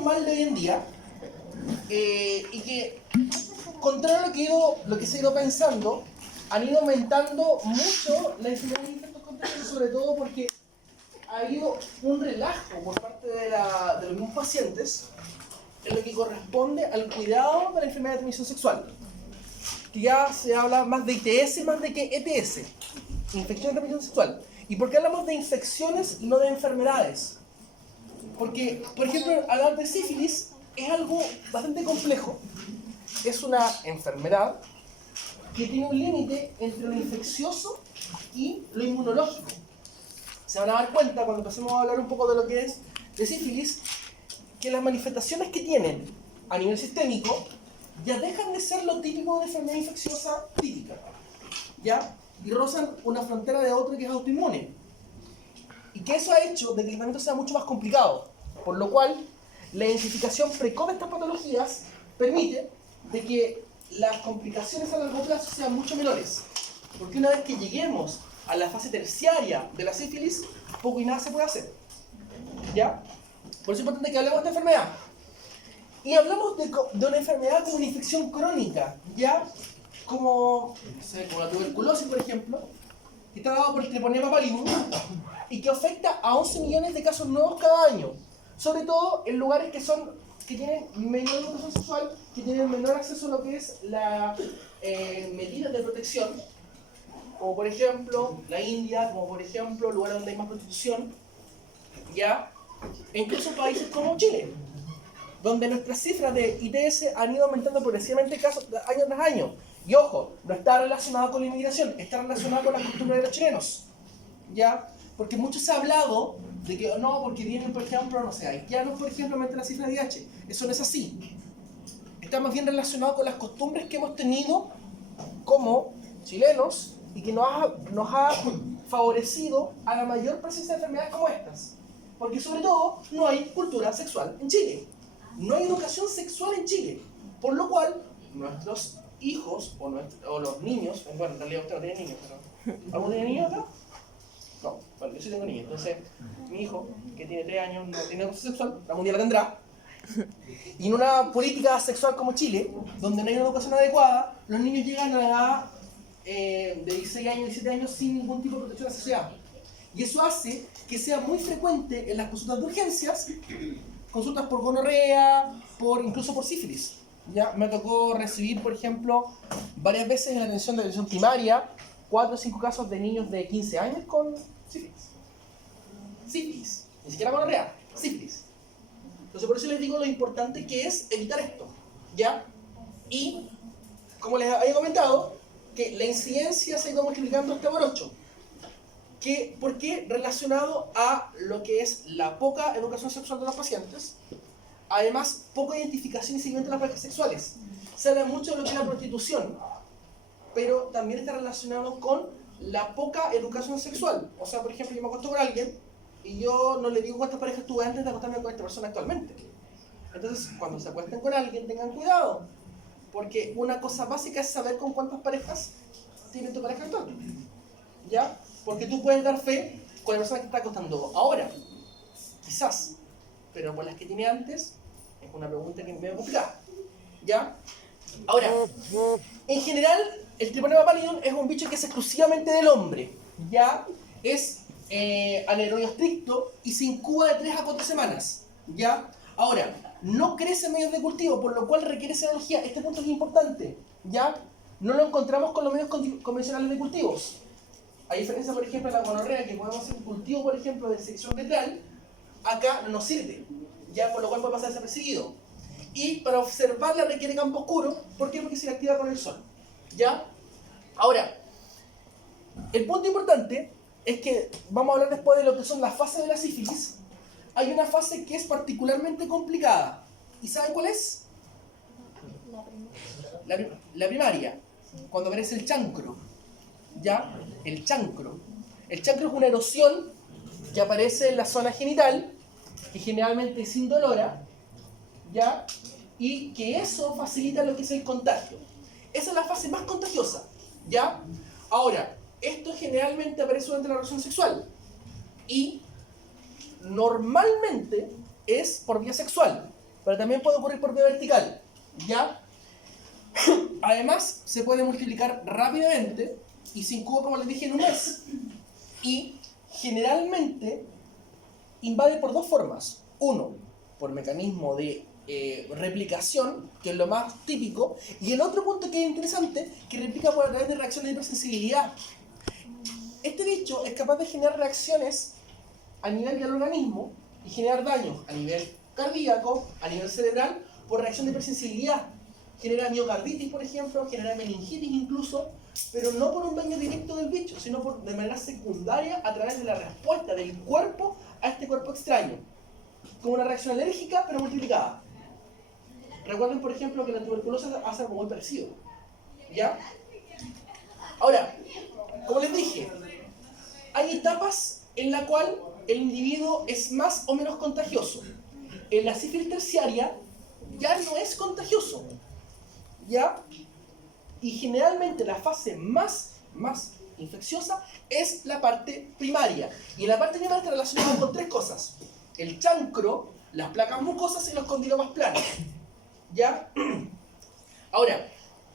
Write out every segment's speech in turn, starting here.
normal de hoy en día, y que, contrario a lo que se ha ido pensando, han ido aumentando mucho la enfermedad de infectos contagiosos, sobre todo porque ha habido un relajo por parte de los mismos pacientes en lo que corresponde al cuidado de la enfermedad de transmisión sexual. Que ya se habla más de ITS más de que ETS, infección de transmisión sexual. ¿Y por qué hablamos de infecciones y no de enfermedades? Porque, por ejemplo, hablar de sífilis es algo bastante complejo. Es una enfermedad que tiene un límite entre lo infeccioso y lo inmunológico. Se van a dar cuenta cuando empecemos a hablar un poco de lo que es de sífilis, que las manifestaciones que tienen a nivel sistémico ya dejan de ser lo típico de una enfermedad infecciosa típica, ¿ya? Y rozan una frontera de otra que es autoinmune. Y que eso ha hecho de que el tratamiento sea mucho más complicado, por lo cual la identificación precoz de estas patologías permite de que las complicaciones a largo plazo sean mucho menores. Porque una vez que lleguemos a la fase terciaria de la sífilis, poco y nada se puede hacer, ¿ya? Por eso es importante que hablemos de esta enfermedad. Y hablamos de una enfermedad como una infección crónica, ¿ya? Como, no sé, como la tuberculosis, por ejemplo, que está dado por el Treponema pallidum y que afecta a 11 millones de casos nuevos cada año. Sobre todo en lugares que tienen menor educación sexual, que tienen menor acceso a lo que es la medidas de protección, como por ejemplo la India, como por ejemplo lugares donde hay más prostitución, ¿ya? E incluso países como Chile, donde nuestras cifras de ITS han ido aumentando progresivamente año tras año. Y ojo, no está relacionado con la inmigración, está relacionado con las costumbres de los chilenos, ¿ya? Porque mucho se ha hablado de que no, porque vienen, por ejemplo, no sé, haitianos, por ejemplo, aumentan la cifra de VIH. Eso no es así. Está más bien relacionado con las costumbres que hemos tenido como chilenos y que nos ha favorecido a la mayor presencia de enfermedades como estas. Porque sobre todo no hay cultura sexual en Chile. No hay educación sexual en Chile. Por lo cual, nuestros hijos o los niños, bueno, en realidad usted no tiene niños, pero ¿alguno tiene niños acá? No, bueno, yo sí tengo niños. Entonces, mi hijo, que tiene 3 años, no tiene educación sexual, algún día la tendrá. Y en una política sexual como Chile, donde no hay una educación adecuada, los niños llegan a la edad de 16 años, 17 años sin ningún tipo de protección a la sociedad. Y eso hace que sea muy frecuente en las consultas de urgencias, consultas por gonorrea, incluso por sífilis. Ya me tocó recibir, por ejemplo, varias veces en la atención primaria, 4 o 5 casos de niños de 15 años con sífilis. Sífilis, ni siquiera gonorrea, sífilis. Entonces por eso les digo lo importante que es evitar esto, ¿ya? Y, como les había comentado, que la incidencia se ha ido multiplicando hasta por 8. ¿Por qué? Relacionado a lo que es la poca educación sexual de los pacientes, además poca identificación y seguimiento de las prácticas sexuales. Se habla mucho de lo que es la prostitución, pero también está relacionado con la poca educación sexual. O sea, por ejemplo, yo me acuesto con alguien y yo no le digo cuántas parejas tuve antes de acostarme con esta persona actualmente. Entonces, cuando se acuesten con alguien, tengan cuidado, porque una cosa básica es saber con cuántas parejas tiene tu pareja actual, ¿ya? Porque tú puedes dar fe con la persona que está acostando ahora, quizás, pero por las que tiene antes, es una pregunta que me medio complicada, ¿ya? Ahora, en general, el Treponema pallidum es un bicho que es exclusivamente del hombre, ¿ya? Es anaerobio estricto y se incuba de 3 a 4 semanas, ¿ya? Ahora, no crece en medios de cultivo, por lo cual requiere serología. Este punto es importante, ¿ya? No lo encontramos con los medios convencionales de cultivos. A diferencia, por ejemplo, de la gonorrea, que podemos hacer un cultivo, por ejemplo, de sección retal, acá no nos sirve, ¿ya? Por lo cual puede pasar desapercibido. Y para observarla requiere campo oscuro. ¿Por qué? Porque se activa con el sol, ¿ya? Ahora, el punto importante es que vamos a hablar después de lo que son las fases de la sífilis. Hay una fase que es particularmente complicada. ¿Y saben cuál es? La primaria, cuando aparece el chancro, ¿ya? El chancro. El chancro es una erosión que aparece en la zona genital, que generalmente es indolora, ¿ya? Y que eso facilita lo que es el contagio. Esa es la fase más contagiosa, ¿ya? Ahora, esto generalmente aparece durante la relación sexual y normalmente es por vía sexual, pero también puede ocurrir por vía vertical, ¿ya? Además, se puede multiplicar rápidamente y se incuba, como les dije, en un mes. Y generalmente invade por dos formas. Uno, por mecanismo de replicación, que es lo más típico, y el otro punto que es interesante, que replica por a través de reacciones de hipersensibilidad. Este bicho es capaz de generar reacciones a nivel del organismo y generar daños a nivel cardíaco, a nivel cerebral, por reacción de hipersensibilidad. Genera miocarditis, por ejemplo, genera meningitis incluso, pero no por un daño directo del bicho, sino de manera secundaria a través de la respuesta del cuerpo a este cuerpo extraño. Como una reacción alérgica, pero multiplicada. Recuerden, por ejemplo, que la tuberculosis hace algo muy parecido. ¿Ya? Ahora, como les dije, hay etapas en la cual el individuo es más o menos contagioso. En la sífilis terciaria ya no es contagioso, ¿ya? Y generalmente la fase más infecciosa es la parte primaria. Y en la parte primaria está relacionada con tres cosas: el chancro, las placas mucosas y los condilomas planos, ¿ya? Ahora,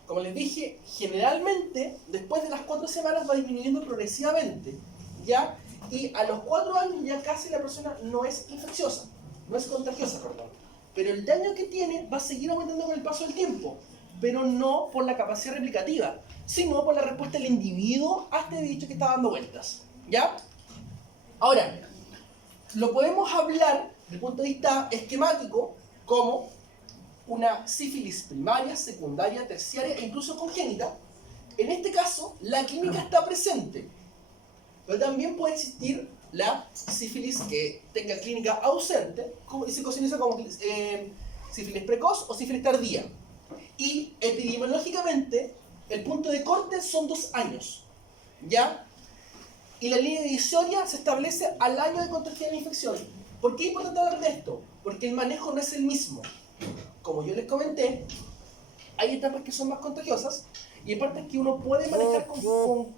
como les dije, generalmente después de las 4 semanas va disminuyendo progresivamente, ¿ya? Y a los 4 años ya casi la persona no es infecciosa, no es contagiosa, perdón. Pero el daño que tiene va a seguir aumentando con el paso del tiempo, pero no por la capacidad replicativa, sino por la respuesta del individuo a este bicho que está dando vueltas, ¿ya? Ahora, lo podemos hablar desde el punto de vista esquemático como una sífilis primaria, secundaria, terciaria e incluso congénita. En este caso, la clínica está presente, pero también puede existir la sífilis que tenga clínica ausente, y se conoce como sífilis precoz o sífilis tardía. Y epidemiológicamente, el punto de corte son 2 años, ¿ya? Y la línea divisoria se establece al año de contracción de la infección. ¿Por qué es importante hablar de esto? Porque el manejo no es el mismo. Como yo les comenté, hay etapas que son más contagiosas y hay partes que uno puede manejar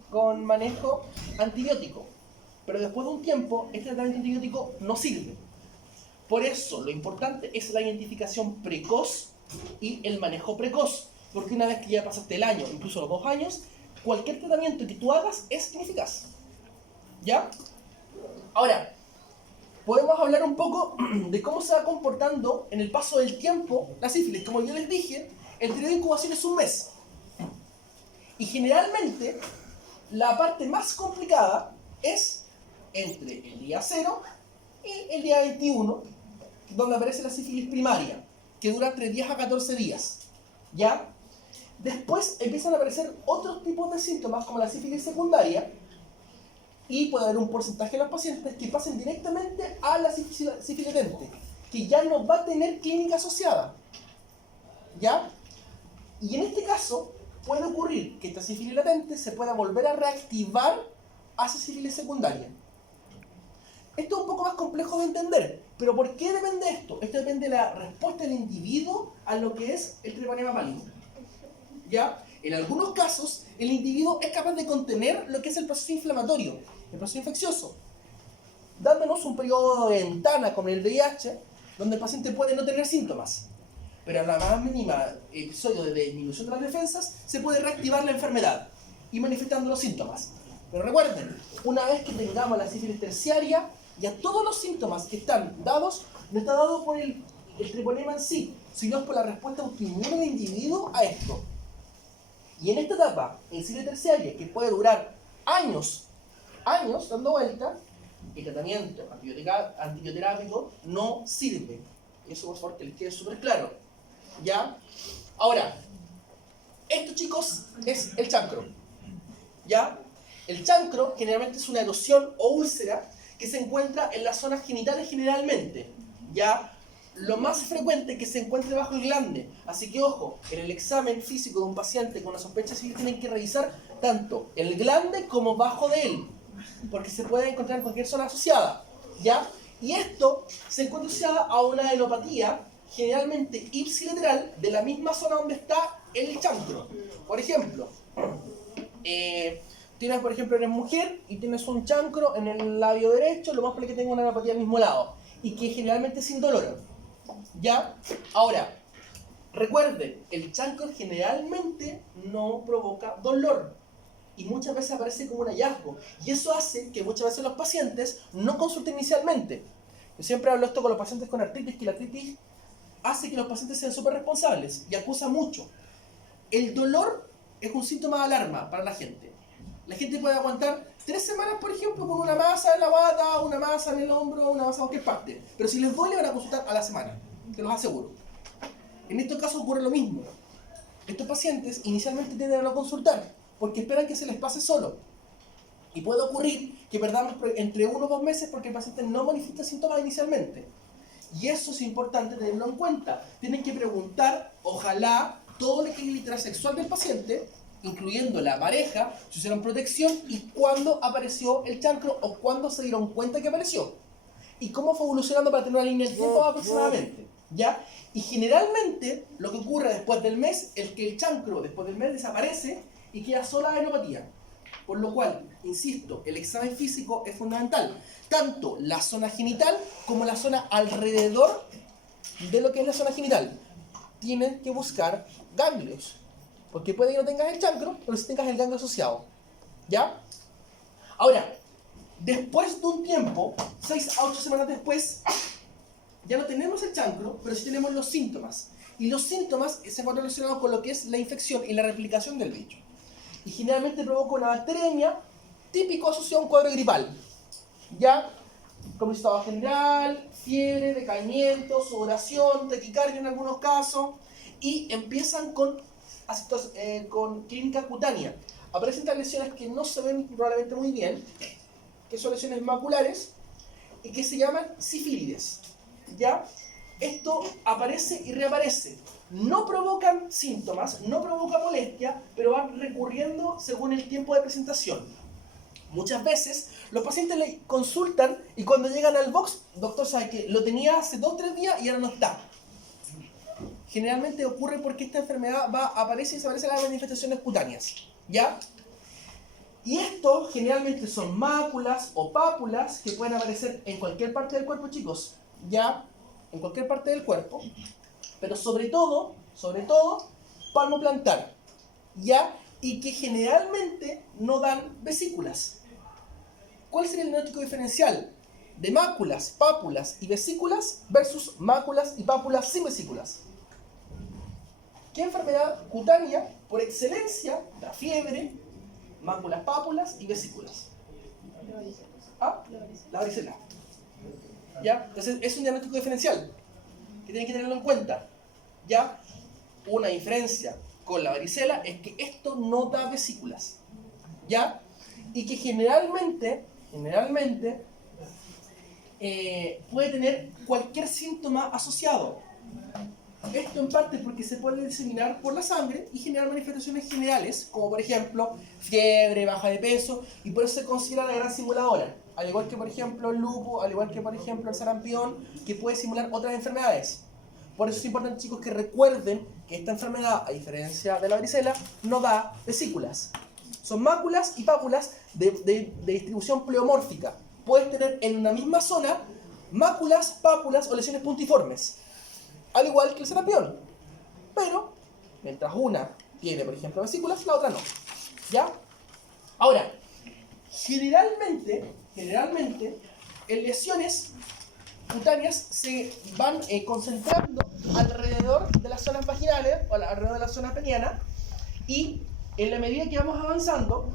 con manejo antibiótico. Pero después de un tiempo, este tratamiento antibiótico no sirve. Por eso, lo importante es la identificación precoz y el manejo precoz. Porque una vez que ya pasaste el año, incluso los 2 años, cualquier tratamiento que tú hagas es ineficaz, ¿ya? Ahora, podemos hablar un poco de cómo se va comportando en el paso del tiempo la sífilis. Como yo les dije, el periodo de incubación es un mes. Y generalmente, la parte más complicada es entre el día 0 y el día 21, donde aparece la sífilis primaria, que dura entre 10 a 14 días, ¿ya? Después empiezan a aparecer otros tipos de síntomas, como la sífilis secundaria, y puede haber un porcentaje de los pacientes que pasen directamente a la sífilis latente, que ya no va a tener clínica asociada, ¿ya? Y en este caso puede ocurrir que esta sífilis latente se pueda volver a reactivar hacia sífilis secundaria. Esto es un poco más complejo de entender, pero ¿por qué depende esto? Esto depende de la respuesta del individuo a lo que es el treponema pálido, ¿ya? En algunos casos, el individuo es capaz de contener lo que es el proceso inflamatorio, el proceso infeccioso, dándonos un periodo de ventana con el VIH, donde el paciente puede no tener síntomas. Pero a la más mínima episodio de disminución de las defensas, se puede reactivar la enfermedad y manifestando los síntomas. Pero recuerden, una vez que tengamos la sífilis terciaria, ya todos los síntomas que están dados, no está dado por el treponema en sí, sino por la respuesta autoinmune del individuo a esto. Y en esta etapa, en sífilis terciaria, que puede durar años dando vuelta, el tratamiento antibioterápico no sirve. Eso, por favor, que les quede súper claro, ¿ya? Ahora, esto, chicos, es el chancro, ¿ya? El chancro generalmente es una erosión o úlcera que se encuentra en las zonas genitales generalmente, ¿ya? Lo más frecuente es que se encuentre bajo el glande. Así que, ojo, en el examen físico de un paciente con una sospecha civil tienen que revisar tanto el glande como bajo de él, porque se puede encontrar en cualquier zona asociada, ¿ya? Y esto se encuentra asociada a una adenopatía, generalmente ipsilateral, de la misma zona donde está el chancro. Por ejemplo, tienes, por ejemplo, eres mujer y tienes un chancro en el labio derecho, lo más probable es que tenga una adenopatía al mismo lado, y que generalmente es indolora, ¿Ya? Ahora, recuerden, el chancro generalmente no provoca dolor y muchas veces aparece como un hallazgo. Y eso hace que muchas veces los pacientes no consulten inicialmente. Yo siempre hablo esto con los pacientes con artritis, que la artritis hace que los pacientes sean súper responsables y acusa mucho. El dolor es un síntoma de alarma para la gente. La gente puede aguantar 3 semanas, por ejemplo, con una masa en la bata, una masa en el hombro, una masa en cualquier parte. Pero si les duele, van a consultar a la semana, te los aseguro. En estos casos ocurre lo mismo. Estos pacientes inicialmente tienden a no consultar porque esperan que se les pase solo. Y puede ocurrir que perdamos entre 1 o 2 meses porque el paciente no manifiesta síntomas inicialmente. Y eso es importante tenerlo en cuenta. Tienen que preguntar, ojalá, todo lo que es la literatura sexual del paciente, incluyendo la pareja, si usaron protección y cuándo apareció el chancro o cuándo se dieron cuenta que apareció. Y cómo fue evolucionando para tener una línea de tiempo aproximadamente. ¿Ya? Y generalmente lo que ocurre después del mes es que el chancro después del mes desaparece y queda sola la adenopatía. Por lo cual, insisto, el examen físico es fundamental. Tanto la zona genital como la zona alrededor de lo que es la zona genital. Tienen que buscar ganglios. Porque puede que no tengas el chancro, pero si tengas el ganglio asociado. ¿Ya? Ahora, después de un tiempo, 6 a 8 semanas después, ya no tenemos el chancro, pero sí tenemos los síntomas. Y los síntomas se encuentran relacionados con lo que es la infección y la replicación del bicho. Y generalmente provoca una bacteremia típico asociado a un cuadro gripal. ¿Ya? Como estado general, fiebre, decaimiento, sudoración, taquicardia en algunos casos. Y empiezan con clínica cutánea. Aparecen estas lesiones que no se ven probablemente muy bien, que son lesiones maculares y que se llaman sífilides. ¿Ya? Esto aparece y reaparece. No provocan síntomas, no provoca molestia, pero van recurriendo según el tiempo de presentación. Muchas veces los pacientes le consultan y cuando llegan al box, doctor sabe que lo tenía hace 2 o 3 días y ahora no está. Generalmente ocurre porque esta enfermedad aparece y desaparece en las manifestaciones cutáneas. ¿Ya? Y esto generalmente son máculas o pápulas que pueden aparecer en cualquier parte del cuerpo, chicos. ¿Ya? En cualquier parte del cuerpo. Pero sobre todo, palmo plantar. ¿Ya? Y que generalmente no dan vesículas. ¿Cuál sería el diagnóstico diferencial de máculas, pápulas y vesículas versus máculas y pápulas sin vesículas? ¿Qué enfermedad cutánea por excelencia da fiebre, máculas, pápulas y vesículas? ¿Ah? La varicela. ¿Ya? Entonces es un diagnóstico diferencial que tienen que tenerlo en cuenta. ¿Ya? Una diferencia con la varicela es que esto no da vesículas. ¿Ya? Y que generalmente puede tener cualquier síntoma asociado. Esto en parte porque se puede diseminar por la sangre y generar manifestaciones generales, como por ejemplo fiebre, baja de peso, y por eso se considera la gran simuladora. Al igual que por ejemplo el lupus, al igual que por ejemplo el sarampión, que puede simular otras enfermedades. Por eso es importante, chicos, que recuerden que esta enfermedad, a diferencia de la varicela, no da vesículas. Son máculas y pápulas de distribución pleomórfica. Puedes tener en una misma zona máculas, pápulas o lesiones puntiformes, al igual que el sarampión. Pero, mientras una tiene, por ejemplo, vesículas, la otra no. ¿Ya? Ahora, generalmente, en lesiones cutáneas se van concentrando alrededor de las zonas vaginales o alrededor de la zona peniana, y en la medida que vamos avanzando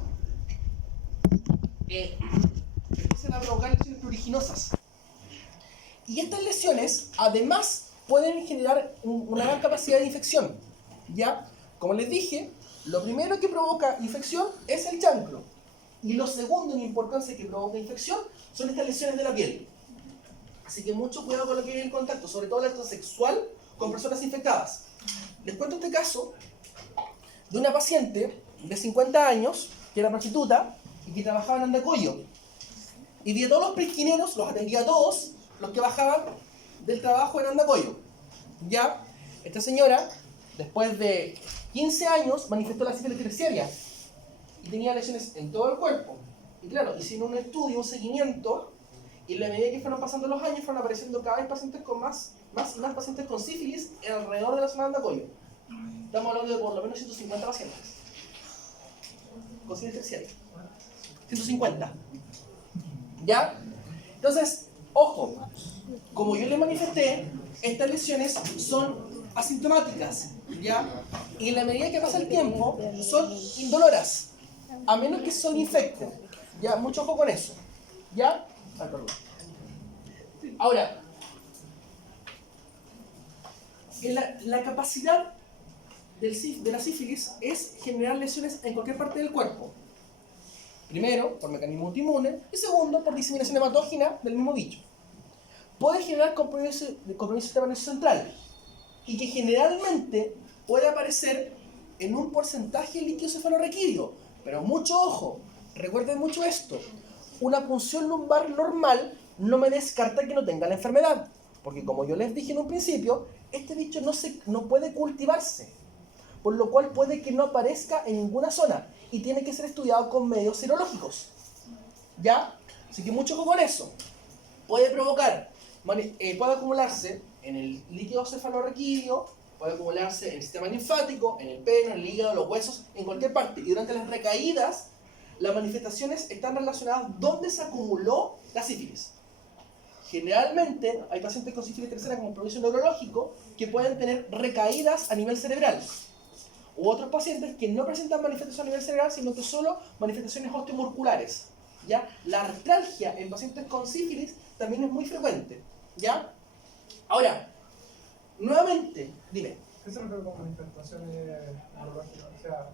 empiezan a provocar lesiones pruriginosas. Y estas lesiones además pueden generar una gran capacidad de infección. ¿Ya? Como les dije, lo primero que provoca infección es el chancro, y lo segundo en importancia que provoca infección son estas lesiones de la piel. Así que mucho cuidado con lo que viene en contacto, sobre todo el acto sexual con personas infectadas. Les cuento este caso de una paciente de 50 años que era prostituta y que trabajaba en Andacollo. Y de todos los prisquineros, los atendía a todos los que bajaban del trabajo en Andacollo. Ya, esta señora, después de 15 años, manifestó la sífilis terciaria y tenía lesiones en todo el cuerpo. Y claro, hicieron un estudio, un seguimiento, Y en la medida que fueron pasando los años, fueron apareciendo cada vez pacientes con más y más pacientes con sífilis alrededor de la zona de Andacollo. Estamos hablando de por lo menos 150 pacientes con sífilis terciaria. 150. ¿Ya? Entonces, ojo, como yo les manifesté, estas lesiones son asintomáticas, ¿ya? Y en la medida que pasa el tiempo, son indoloras, a menos que se infecten. ¿Ya? Mucho ojo con eso. ¿Ya? Ay, perdón. Ahora, la capacidad de la sífilis es generar lesiones en cualquier parte del cuerpo. Primero, por mecanismo autoinmune, y segundo, por diseminación hematógena del mismo bicho. Puede generar compromiso del sistema nervioso central y que generalmente puede aparecer en un porcentaje de líquido cefalorraquídeo. Pero mucho ojo, recuerden mucho esto. Una punción lumbar normal no me descarta que no tenga la enfermedad, porque como yo les dije en un principio, este bicho no puede cultivarse, por lo cual puede que no aparezca en ninguna zona y tiene que ser estudiado con medios serológicos. ¿Ya? Así que mucho ojo con eso. Puede provocar, puede acumularse en el líquido cefalorraquídeo, puede acumularse en el sistema linfático, en el pene, en el hígado, los huesos, en cualquier parte. Y durante las recaídas, las manifestaciones están relacionadas dónde se acumuló la sífilis. Generalmente hay pacientes con sífilis terciaria con compromiso neurológico que pueden tener recaídas a nivel cerebral. U otros pacientes que no presentan manifestaciones a nivel cerebral, sino que solo manifestaciones osteomusculares. ¿Ya? La artralgia en pacientes con sífilis también es muy frecuente. ¿Ya? Ahora, nuevamente, dime. ¿Qué se refiere con manifestaciones neurológicas? O sea,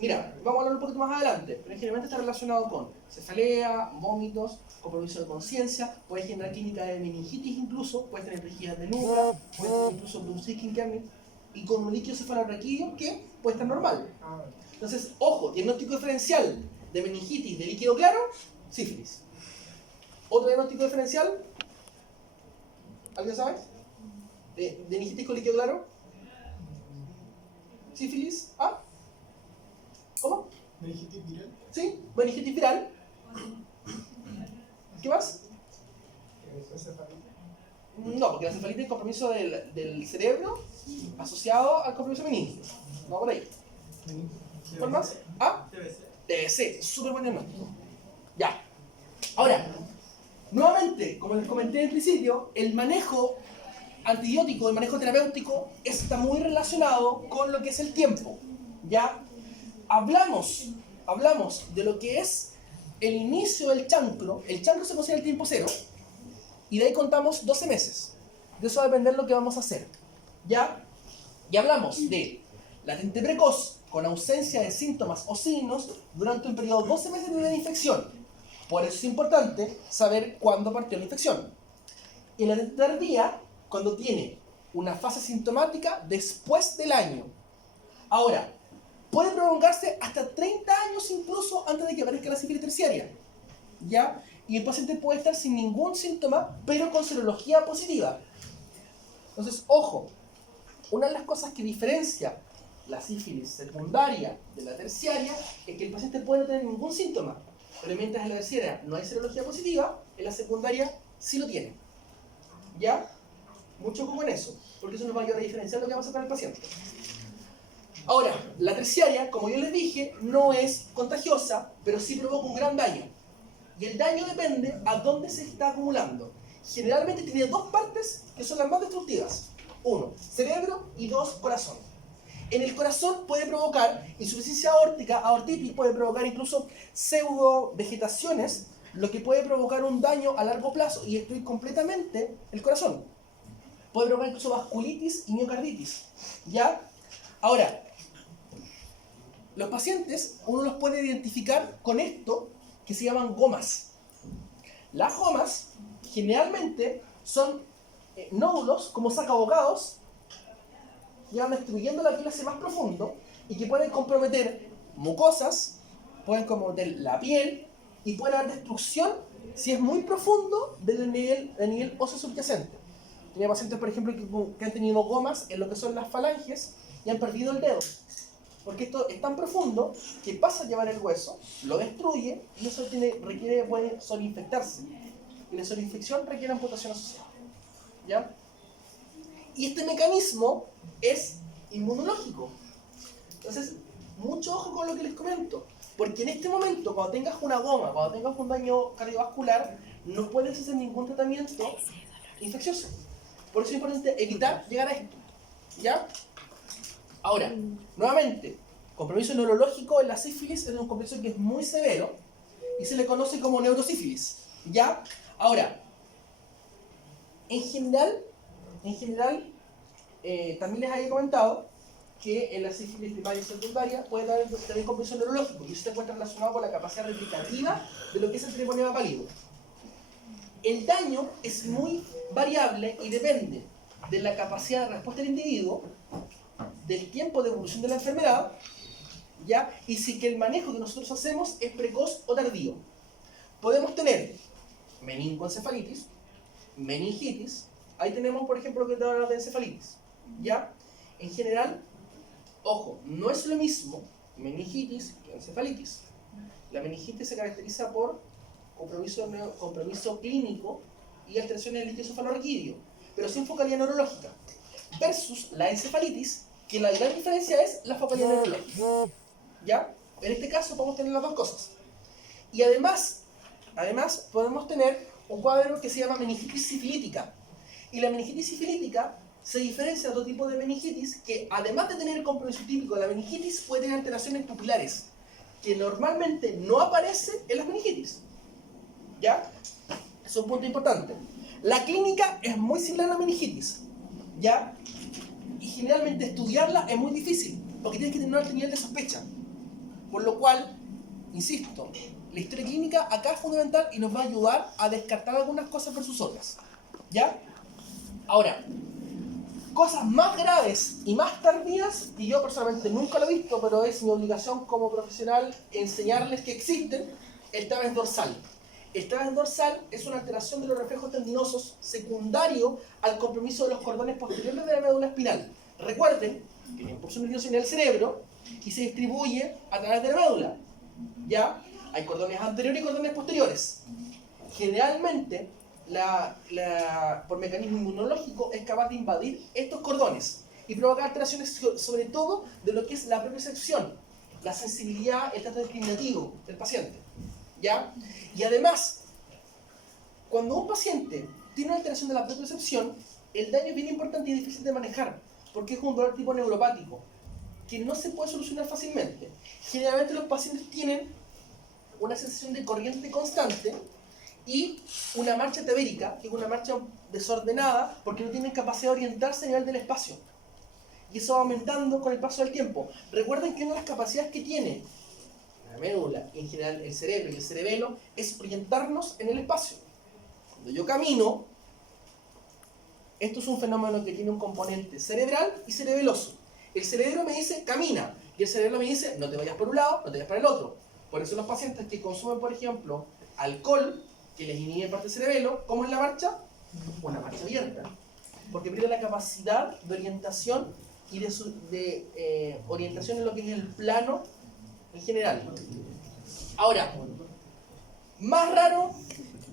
mira, vamos a hablar un poquito más adelante, pero generalmente está relacionado con cefalea, vómitos, compromiso de conciencia, puede generar química de meningitis incluso, puede tener rigidez de nuca, puede tener incluso bruxistic kernel, y con un líquido cefalorraquídeo que puede estar normal. Entonces, ojo, diagnóstico diferencial de meningitis de líquido claro, sífilis. Otro diagnóstico diferencial, ¿alguien sabe? De meningitis con líquido claro, sífilis, ¿ah? ¿Cómo? ¿meningitis viral? Sí, meningitis viral. ¿Qué más? ¿Encefalitis? No, porque la cefalitis es compromiso del cerebro asociado al compromiso meningitis. No por ahí. ¿Cuál más? ¿Ah? TBC, súper buen diagnóstico. Ya. Ahora, nuevamente, como les comenté en el principio, el manejo antibiótico, el manejo terapéutico está muy relacionado con lo que es el tiempo. Ya hablamos de lo que es el inicio del chancro. El chancro se considera el tiempo cero y de ahí contamos 12 meses. De eso va a depender lo que vamos a hacer. ¿Ya? Y hablamos de latente precoz con ausencia de síntomas o signos durante un periodo de 12 meses de una infección. Por eso es importante saber cuándo partió la infección. Y la latente tardía cuando tiene una fase sintomática después del año. Ahora, puede prolongarse hasta 30 años incluso antes de que aparezca la sífilis terciaria. ¿Ya? Y el paciente puede estar sin ningún síntoma, pero con serología positiva. Entonces, ojo, una de las cosas que diferencia la sífilis secundaria de la terciaria es que el paciente puede no tener ningún síntoma, pero mientras en la terciaria no hay serología positiva, en la secundaria sí lo tiene. ¿Ya? Mucho ojo con eso, porque eso nos va a ayudar a diferenciar lo que va a pasar con el paciente. Ahora, la terciaria, como yo les dije, no es contagiosa, pero sí provoca un gran daño. Y el daño depende a dónde se está acumulando. Generalmente tiene dos partes que son las más destructivas. Uno, cerebro, y dos, corazón. En el corazón puede provocar insuficiencia aórtica, aortitis, puede provocar incluso pseudo-vegetaciones, lo que puede provocar un daño a largo plazo y destruir completamente el corazón. Puede provocar incluso vasculitis y miocarditis. ¿Ya? Ahora, los pacientes, uno los puede identificar con esto que se llaman gomas. Las gomas generalmente son nódulos como sacabocados que van destruyendo la piel hacia más profundo y que pueden comprometer mucosas, pueden comprometer la piel y puede haber destrucción si es muy profundo del nivel óseo subyacente. Tenía pacientes, por ejemplo, que han tenido gomas en lo que son las falanges y han perdido el dedo. Porque esto es tan profundo que pasa a llevar el hueso, lo destruye y eso puede solinfectarse. y la sobreinfección requiere amputación asociada. ¿Ya? Y este mecanismo es inmunológico. Entonces, mucho ojo con lo que les comento, porque en este momento, cuando tengas una goma, cuando tengas un daño cardiovascular, no puedes hacer ningún tratamiento infeccioso. Por eso es importante evitar llegar a esto. ¿Ya? Ahora, nuevamente, compromiso neurológico en la sífilis es un compromiso que es muy severo y se le conoce como neurosífilis. ¿Ya? Ahora, en general, también les había comentado que en la sífilis primaria y secundaria puede haber también compromiso neurológico y eso se encuentra relacionado con la capacidad replicativa de lo que es el treponema pálido. El daño es muy variable y depende de la capacidad de respuesta del individuo, del tiempo de evolución de la enfermedad, ¿ya? Y si que el manejo que nosotros hacemos es precoz o tardío. Podemos tener meningoencefalitis, meningitis, ahí tenemos por ejemplo que te hablar de encefalitis, ¿ya? En general, ojo, no es lo mismo meningitis que encefalitis. La meningitis se caracteriza por compromiso clínico y alteraciones del líquido cefalorraquídeo, pero sin focalidad neurológica, versus la encefalitis, que la gran diferencia es la focalidad neurológica. ¿Ya? En este caso podemos tener las dos cosas. Y además podemos tener un cuadro que se llama meningitis sifilítica. Y la meningitis sifilítica se diferencia de otro tipo de meningitis que, además de tener el compromiso típico de la meningitis, puede tener alteraciones pupilares, que normalmente no aparece en las meningitis. ¿Ya? Es un punto importante. La clínica es muy similar a la meningitis, ¿ya? Y generalmente estudiarla es muy difícil, porque tienes que tener un alto nivel de sospecha. Por lo cual, insisto, la historia clínica acá es fundamental y nos va a ayudar a descartar algunas cosas versus otras. ¿Ya? Ahora, cosas más graves y más tardías, y yo personalmente nunca lo he visto, pero es mi obligación como profesional enseñarles que existen, el TAVES dorsal. El TAVES dorsal es una alteración de los reflejos tendinosos secundario al compromiso de los cordones posteriores de la médula espinal. Recuerden que el impulso nervioso en el cerebro y se distribuye a través de la médula. ¿Ya? Hay cordones anteriores y cordones posteriores. Generalmente, por mecanismo inmunológico, es capaz de invadir estos cordones y provocar alteraciones sobre todo de lo que es la propiocepción, la sensibilidad, el trato discriminativo del paciente. ¿Ya? Y además, cuando un paciente tiene una alteración de la propiocepción, el daño es bien importante y difícil de manejar, porque es un dolor tipo neuropático, que no se puede solucionar fácilmente. Generalmente los pacientes tienen una sensación de corriente constante y una marcha tebérica, que es una marcha desordenada, porque no tienen capacidad de orientarse a nivel del espacio. Y eso va aumentando con el paso del tiempo. Recuerden que una de las capacidades que tiene la médula, en general el cerebro y el cerebelo, es orientarnos en el espacio. Cuando yo camino, esto es un fenómeno que tiene un componente cerebral y cerebeloso. El cerebro me dice, camina, y el cerebro me dice, no te vayas por un lado, no te vayas para el otro. Por eso los pacientes que consumen, por ejemplo, alcohol, que les inhibe parte del cerebelo, ¿cómo es la marcha? Una marcha abierta. Porque pierde la capacidad de orientación y de orientación en lo que es el plano en general. Ahora, más raro,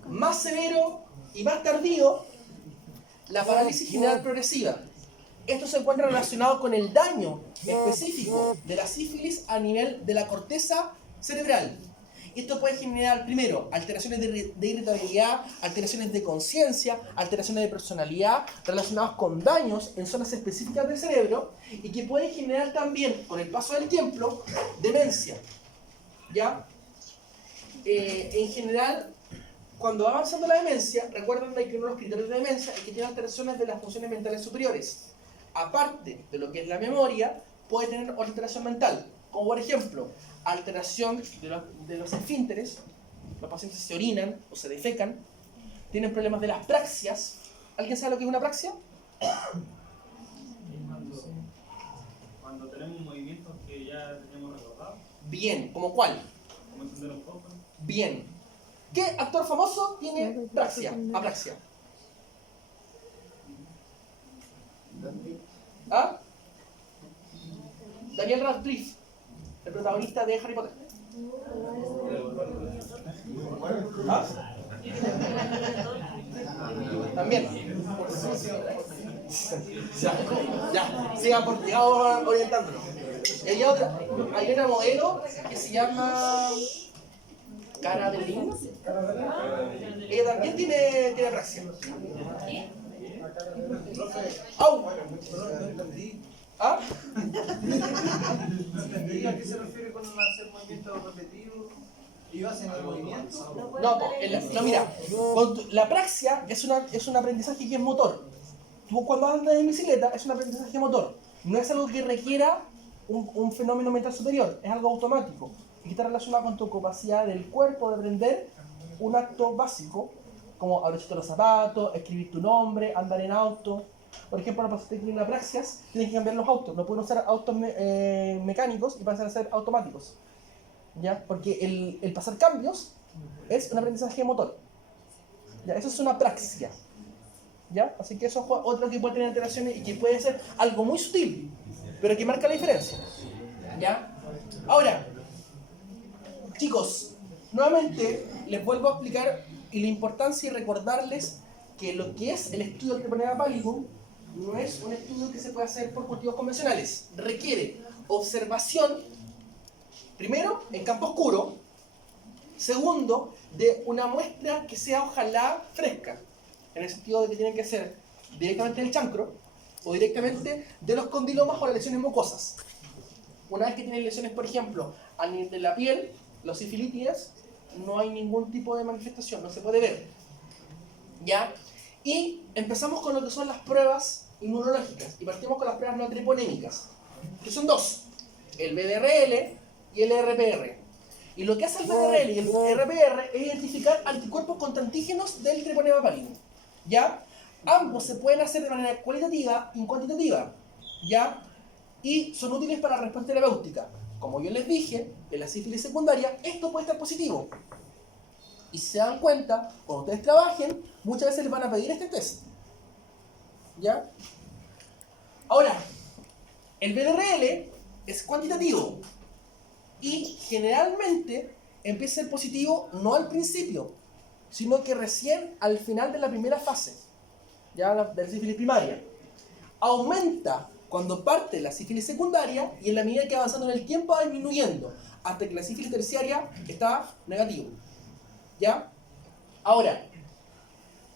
más severo y más tardío, la parálisis general progresiva. Esto se encuentra relacionado con el daño específico de la sífilis a nivel de la corteza cerebral. Esto puede generar, primero, alteraciones de irritabilidad, alteraciones de conciencia, alteraciones de personalidad relacionadas con daños en zonas específicas del cerebro y que pueden generar también, con el paso del tiempo, demencia. ¿Ya? En general, cuando va avanzando la demencia, recuerden que uno de los criterios de demencia es que tiene alteraciones de las funciones mentales superiores. Aparte de lo que es la memoria, puede tener otra alteración mental, como por ejemplo, alteración de los esfínteres, los pacientes se orinan o se defecan, tienen problemas de las praxias. ¿Alguien sabe lo que es una praxia? Cuando tenemos movimientos que ya teníamos recordados. Bien, ¿como cuál? Como encender un foco. Bien. ¿Qué actor famoso tiene praxia? Apraxia. ¿Ah? Daniel Radcliffe, el protagonista de Harry Potter. ¿Ah? También. Ya, sigan por digamos, orientándonos. Y hay una modelo que se llama Cara de Lin. Ella también tiene praxia. ¡Au! ¿Ah? No entendí a qué se refiere con hacer movimientos repetitivos. ¿Y hacen el movimiento? No, mira, la praxia es un aprendizaje que es motor. Tú cuando andas en bicicleta es un aprendizaje motor. No es algo que requiera un fenómeno mental superior, es algo automático. Y está relacionado con tu capacidad del cuerpo de aprender un acto básico, como abrocharte los zapatos, escribir tu nombre, andar en auto. Por ejemplo, para pasar en la praxias, tienes que cambiar los autos. No pueden usar autos mecánicos y pasar a ser automáticos. ¿Ya? Porque el pasar cambios es un aprendizaje motor. ¿Ya? Eso es una praxia. ¿Ya? Así que eso es otro que puede tener alteraciones y que puede ser algo muy sutil, pero que marca la diferencia. ¿Ya? Ahora, chicos, nuevamente les vuelvo a explicar la importancia y recordarles que lo que es el estudio del Treponema pallidum no es un estudio que se puede hacer por cultivos convencionales. Requiere observación, primero, en campo oscuro. Segundo, de una muestra que sea ojalá fresca, en el sentido de que tiene que ser directamente del chancro o directamente de los condilomas o las lesiones mucosas. Una vez que tienen lesiones, por ejemplo, a nivel de la piel, los sifilítidas, no hay ningún tipo de manifestación, no se puede ver. ¿Ya? Y empezamos con lo que son las pruebas inmunológicas y partimos con las pruebas no treponémicas, que son dos, el BDRL y el RPR. Y lo que hace el BDRL y el RPR es identificar anticuerpos contra antígenos del Treponema pallidum. ¿Ya? Ambos se pueden hacer de manera cualitativa y cuantitativa. ¿Ya? Y son útiles para la respuesta terapéutica. Como yo les dije, en la sífilis secundaria, esto puede estar positivo. Y si se dan cuenta, cuando ustedes trabajen, muchas veces les van a pedir este test. ¿Ya? Ahora, el BDRL es cuantitativo. Y generalmente empieza a ser positivo no al principio, sino que recién al final de la primera fase, ya de la sífilis primaria. Aumenta cuando parte la sífilis secundaria y en la medida que va avanzando en el tiempo va disminuyendo hasta que la sífilis terciaria está negativo. ¿Ya? Ahora,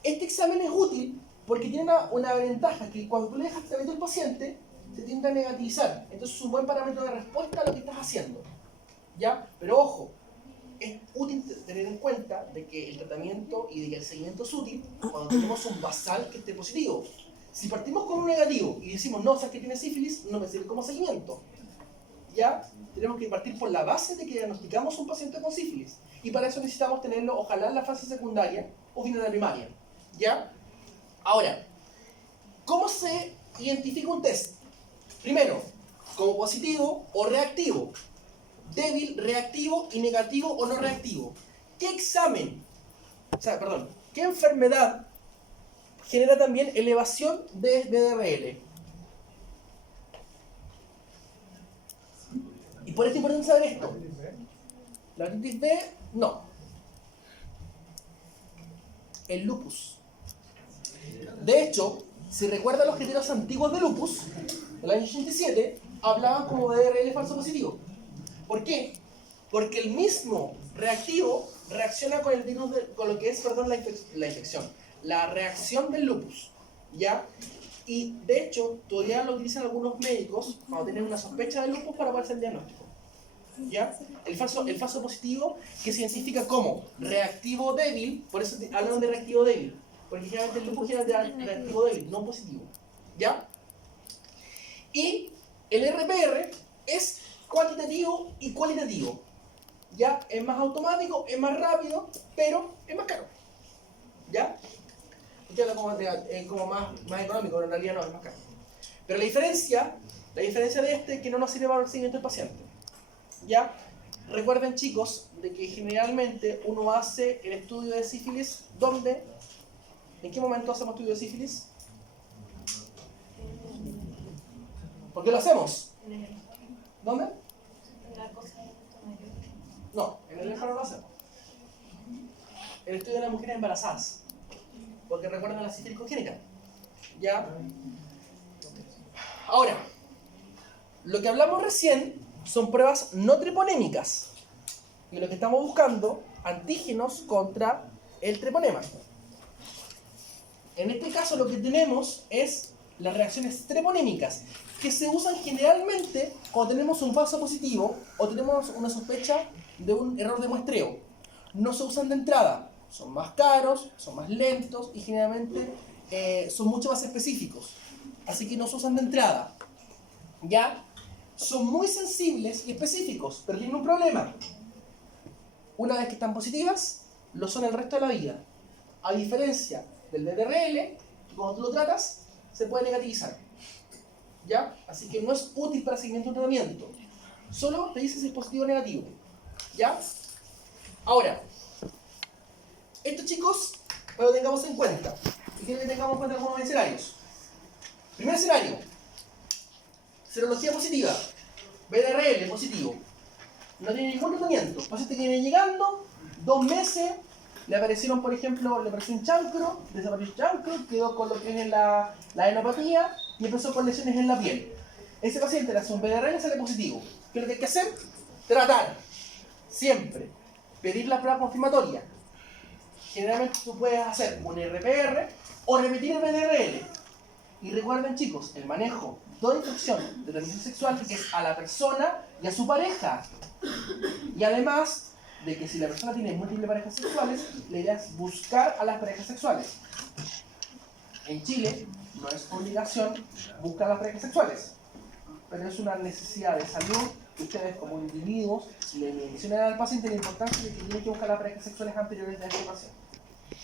este examen es útil porque tiene una ventaja, que cuando tú le dejas tratamiento al paciente se tiende a negativizar. Entonces es un buen parámetro de respuesta a lo que estás haciendo. ¿Ya? Pero ojo, es útil tener en cuenta de que el tratamiento y de que el seguimiento es útil cuando tenemos un basal que esté positivo. Si partimos con un negativo y decimos, no, sabes que tiene sífilis, no me sirve como seguimiento. ¿Ya? Tenemos que partir por la base de que diagnosticamos un paciente con sífilis. Y para eso necesitamos tenerlo, ojalá en la fase secundaria o final de la primaria. ¿Ya? Ahora, ¿cómo se identifica un test? Primero, como positivo o reactivo. Débil, reactivo y negativo o no reactivo. ¿Qué examen? ¿Qué enfermedad genera también elevación de BDRL? Y por eso es importante saber esto. La hepatitis B, no. El lupus. De hecho, si recuerdan los criterios antiguos de lupus, del año 87, hablaban como BDRL falso positivo. ¿Por qué? Porque el mismo reactivo reacciona con el virus con lo que es, la infección, la reacción del lupus, ¿ya? Y de hecho, todavía lo utilizan algunos médicos cuando tienen una sospecha de lupus para poder hacer el diagnóstico, ¿ya? El falso positivo, que se identifica como reactivo débil, por eso hablan de reactivo débil, porque generalmente el lupus es de reactivo débil, no positivo, ¿ya? Y el RPR es cuantitativo y cualitativo. ¿Ya? Es más automático, es más rápido, pero es más caro. ¿Ya? Es como más económico, pero en realidad no, es más caro. Pero la diferencia de este es que no nos sirve para el seguimiento del paciente. ¿Ya? Recuerden, chicos, de que generalmente uno hace el estudio de sífilis, ¿dónde? ¿En qué momento hacemos estudio de sífilis? ¿Por qué lo hacemos? ¿Dónde? No, en el énfalo lo hacemos. el estudio de las mujeres embarazadas. Porque recuerdan la sífilis congénita. ¿Ya? Ahora, lo que hablamos recién son pruebas no treponémicas. Y lo que estamos buscando, antígenos contra el treponema. En este caso lo que tenemos es las reacciones treponémicas, que se usan generalmente cuando tenemos un falso positivo o tenemos una sospecha de un error de muestreo. No se usan de entrada, son más caros, son más lentos y generalmente son mucho más específicos. Así que no se usan de entrada. ¿Ya? Son muy sensibles y específicos, pero tienen un problema. Una vez que están positivas, lo son el resto de la vida. A diferencia del BDRL, que cuando tú lo tratas, se puede negativizar. ¿Ya? Así que no es útil para seguimiento de tratamiento. Solo te dice si es positivo o negativo. ¿Ya? Ahora, esto, chicos, lo tengamos en cuenta. Y quiero que tengamos en cuenta algunos escenarios. Primer escenario. Serología positiva. BDRL positivo. No tiene ningún tratamiento. El paciente que viene llegando, 2 meses, le aparecieron, por ejemplo, le apareció un chancro, desapareció el chancro, quedó con lo que es la adenopatía y empezó con lesiones en la piel. Ese paciente le hace un BDRL y sale positivo. ¿Qué es lo que hay que hacer? Tratar. Siempre. Pedir la prueba confirmatoria. Generalmente tú puedes hacer un RPR o repetir el BDRL. Y recuerden, chicos, el manejo de infección de transmisión sexual es a la persona y a su pareja. Y además de que si la persona tiene múltiples parejas sexuales, la idea es buscar a las parejas sexuales. En Chile no es obligación buscar a las parejas sexuales, pero es una necesidad de salud que ustedes como individuos le mencionan al paciente la importancia de que tienen que buscar las parejas sexuales anteriores de este paciente.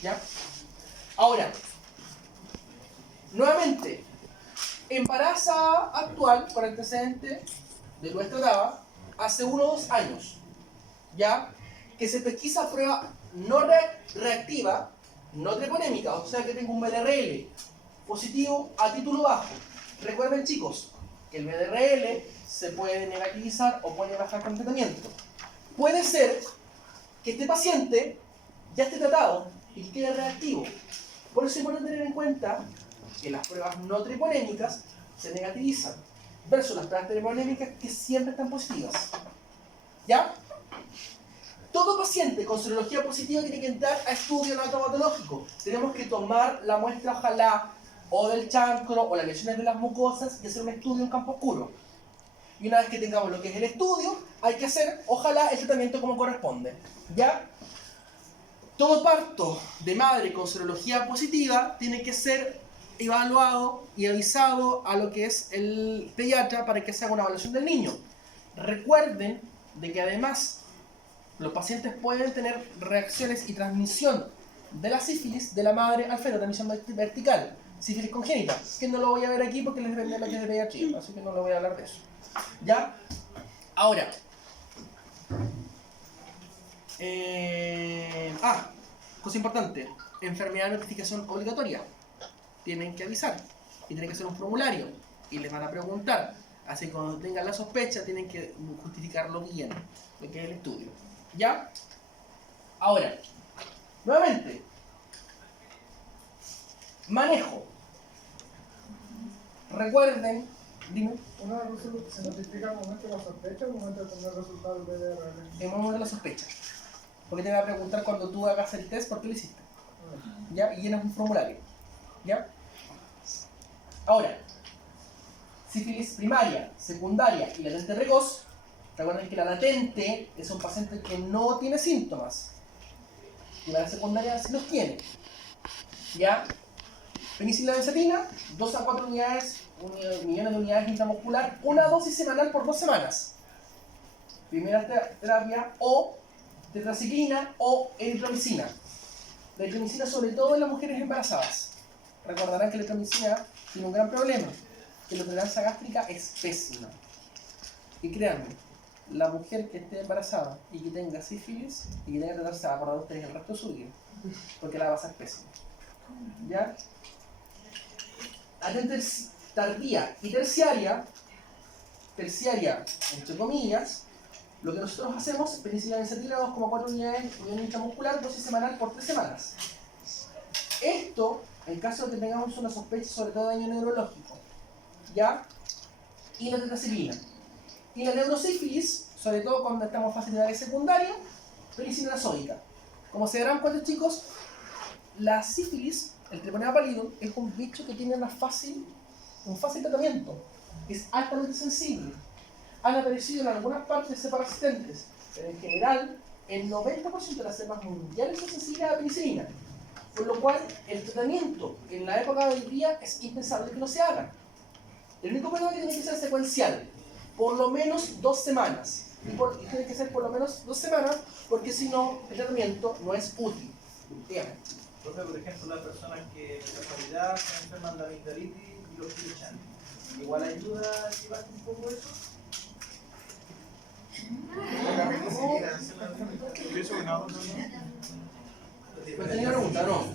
¿Ya? Ahora, nuevamente, embarazada actual con antecedente de lo que trataba hace 1 o 2 años, ¿ya? Que se pesquisa prueba no reactiva, no treponémica, o sea que tengo un BDRL positivo a título bajo. Recuerden, chicos, que el BDRL se puede negativizar o puede bajar con tratamiento. Puede ser que este paciente ya esté tratado y que quede reactivo. Por eso es importante tener en cuenta que las pruebas no treponémicas se negativizan versus las pruebas treponémicas que siempre están positivas. ¿Ya? Todo paciente con serología positiva tiene que entrar a estudio neonatológico. Tenemos que tomar la muestra, ojalá, o del chancro o las lesiones de las mucosas y hacer un estudio en campo oscuro. Y una vez que tengamos lo que es el estudio, hay que hacer, ojalá, el tratamiento como corresponde. ¿Ya? Todo parto de madre con serología positiva tiene que ser evaluado y avisado a lo que es el pediatra para que se haga una evaluación del niño. Recuerden de que además los pacientes pueden tener reacciones y transmisión de la sífilis de la madre al feto, transmisión vertical, sífilis congénita, que no lo voy a ver aquí porque les depende de la que es de pediatría, así que no lo voy a hablar de eso. ¿Ya? Ahora, cosa importante, enfermedad de notificación obligatoria. Tienen que avisar y tienen que hacer un formulario y les van a preguntar. Así que cuando tengan la sospecha tienen que justificarlo bien, lo que es el estudio. ¿Ya? Ahora, nuevamente, manejo. Recuerden, dime. ¿Se notifica al momento de la sospecha o al momento de tener el resultado del BDRL? En el momento de la sospecha. Porque te va a preguntar cuando tú hagas el test por qué lo hiciste. ¿Ya? Y llenas un formulario. ¿Ya? Ahora, sífilis primaria, secundaria y latente precoz. Recuerden que la latente es un paciente que no tiene síntomas. Y la secundaria sí los tiene. ¿Ya? Penicilina benzatina, 2 a 4 unidades, millones de unidades intramuscular, una dosis semanal por 2 semanas. Primera terapia o tetraciclina o eritromicina. La eritromicina sobre todo en las mujeres embarazadas. Recordarán que la eritromicina tiene un gran problema, que la tolerancia gástrica es pésima. Y créanme, la mujer que esté embarazada y que tenga sífilis y que tenga que tratarse a por ustedes el resto de su vida, porque la va a pasar pésima. ¿Ya? Latente tardía y terciaria, entre comillas, Lo que nosotros hacemos, penicilina benzatina 2,4 unidades intramuscular, dosis semanal por 3 semanas. Esto, en caso de que tengamos una sospecha sobre todo de daño neurológico, ¿ya? Y la tetraciclina. Y la neurosífilis, sobre todo cuando estamos en fase de secundaria, penicilina sódica. Como se darán cuenta, chicos, la sífilis, el Treponema pallidum, es un bicho que tiene un fácil tratamiento. Es altamente sensible. Han aparecido en algunas partes ceparesistentes, pero en general, el 90% de las cepas mundiales son sensibles a la penicilina. Por lo cual, el tratamiento en la época de hoy día es impensable que no se haga. El único problema es que tiene que ser secuencial, por lo menos 2 semanas. Y tiene que ser por lo menos 2 semanas, porque si no, el tratamiento no es útil. Dígame. Entonces, por ejemplo, las personas que de casualidad se enferman de amigdalitis y los pichan, ¿igual ayuda a activar un poco eso? ¿Me tenía pregunta? No.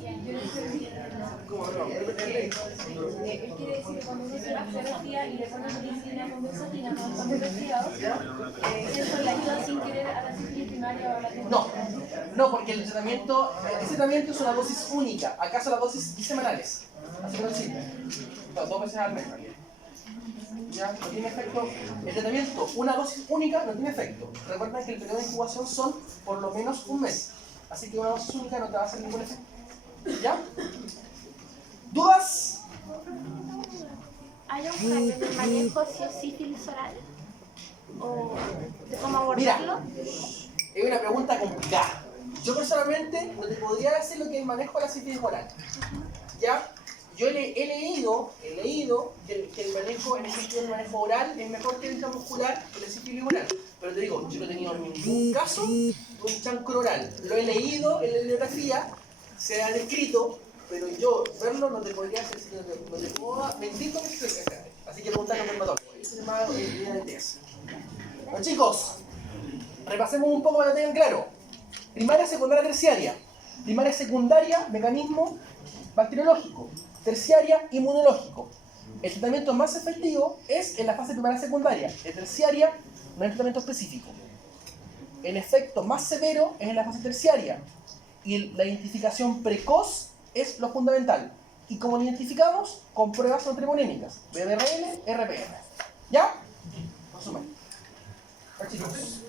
¿Cómo no? Él quiere decir que cuando uno se hace resfriar y le ponen medicina con benzatina cuando estamos resfriados, eso le ayuda sin querer a la sífilis primaria o a la No, porque ese tratamiento es una dosis única. ¿Acaso las dosis bisemanales? Así que no sirve. 2 veces al mes. Ya, no tiene efecto. El tratamiento, una dosis única, no tiene efecto. Recuerden que el periodo de incubación son por lo menos 1 mes. Así que una dosis única no te va a hacer ningún efecto. ¿Ya? ¿Dudas? ¿Hay un cambio en el manejo hacia sífilis oral? ¿O de cómo Mira, abordarlo? es una pregunta complicada. Yo personalmente no te podría decir lo que es el manejo de la sífilis oral. ¿Ya? Yo he leído que el manejo, en el sentido del manejo oral, es mejor que el intramuscular que la sífilis oral. Pero te digo, yo no he tenido ningún caso de un chancro oral. Lo he leído en la bibliografía, se ha descrito, pero yo verlo no te podría decir, no te puedo mentir con esto. Así que preguntarle a un dermatólogo. Eso se llama idea de test. Bueno, chicos, repasemos un poco para que tengan claro. Primaria, secundaria, terciaria. Primaria, secundaria, mecanismo bacteriológico. Terciaria, inmunológico. El tratamiento más efectivo es en la fase primaria secundaria. En terciaria no hay tratamiento específico. El efecto más severo es en la fase terciaria. Y la identificación precoz es lo fundamental. ¿Y cómo lo identificamos? Con pruebas no treponémicas. BBRL, RPM. ¿Ya? Resumen. Chicos.